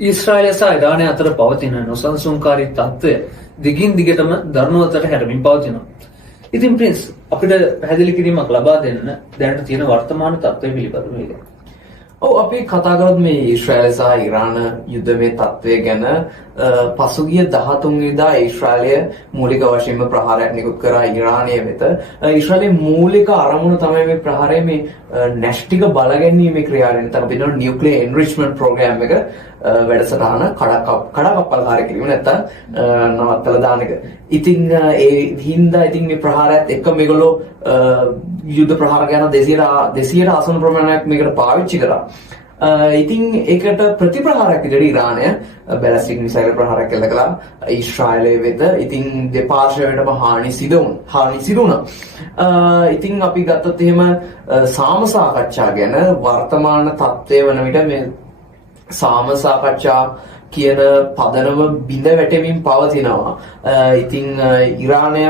ඊශ්‍රායලය සහ ඉරානය අතර පවතින නොසන්සුන්කාරී තත්ත්වය දිගින් දිගටම දරුණුවතට හැරමින් පවතිනවා. ඉතින් ප්‍රින්ස් අපිට පැහැදිලි කිරීමක් ලබා දෙන්න දැනට තියෙන වර්තමාන තත්ත්වය පිළිබඳව. ඔව් අපි කතා කරොත් මේ ඊශ්‍රායල සහ ඉරාන යුද්ධමය තත්ත්වය ගැන පසුගිය 13 වෙනිදා ඊශ්‍රායලය මූලික වශයෙන්ම ප්‍රහාරයක් නිකුත් කරා ඉරානය වෙත. ඊශ්‍රායලයේ මූලික අරමුණ තමයි මේ ප්‍රහාරය මේ නැෂ්ටික බලගැන්වීමේ ක්‍රියාවෙන් තමයි පිළිනොන නියුක්ලියර් එන්රිච්මන්ට් ප්‍රෝග්‍රෑම් එක වැඩසටහන කඩකප්පල්කාරී කිරීම නැත්තම් නවත්තලා දාන එක. ඉතින් ඒ හින්දා ඉතින් මේ ප්‍රහාරයත් එක්ක මේගොල්ලෝ යුද්ධ ප්‍රහාර ගැන 200ට ආසන්න ප්‍රමාණයක් මේකට පාවිච්චි කරා. ඉතින් ඒකට ප්‍රතිප්‍රහාරයක් විදිහට ඉරානය බැලිස්ටික් මිසයිල් ප්‍රහාරයක් එල්ල කළා ඊශ්‍රායලය වෙත. ඉතින් දෙපාර්ශ්වයටම හානි සිදු වුණා. ඉතින් අපි ගත්තොත් එහෙම සාම සාකච්ඡා ගැන වර්තමාන තත්ත්වය වන විට මේ සාම සාකච්ඡා කියන පදනම බිඳ වැටෙමින් පවතිනවා. ඉතින් ඉරානය